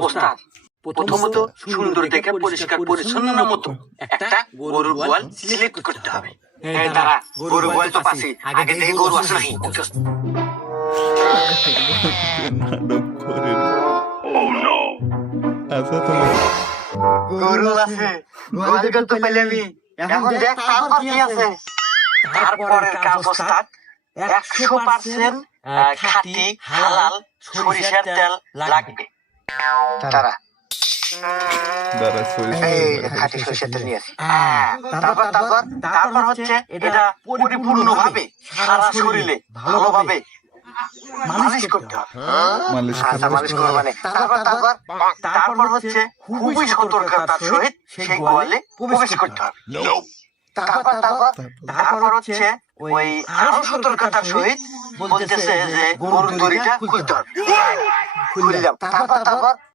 ওস্তাদ, প্রথমত সুন্দর দেখে পরিষ্কার পরিচ্ছন্ন মতো একটা গরুর গোয়াল সিলেক্ট করতে হবে। তারা গরুর গোয়াল তো পাশে, আগে থেকে গরু আছে নাকি? নাটক করে আচ্ছা তোমার গরু আছে, গোয়াল করতে পাইলে আমি। এখন দেখ তারপর কি আছে। তারপরের কাজ ওস্তাদ, 100% খাঁটি হালাল সরিষার তেল লাগবে। তারা দ্বারা এই খাঁটি সরিষার তেল নিয়ে আসি। তারপর হচ্ছে এটা পরিপূর্ণভাবে সারা শরীরে ভালোভাবে মালিশ করতে হবে। মালিশ আচ্ছা, মালিশ করবো মানে তারপর হচ্ছে খুবই সতর্কতার সহিত সেই গোয়ালে প্রবেশ করতে হবে। তারপর হচ্ছে ওই আরো সতর্কতার সহিত বলতেছে যে গরুর দড়িটা খুলতে হবে। খুললাম, তারপর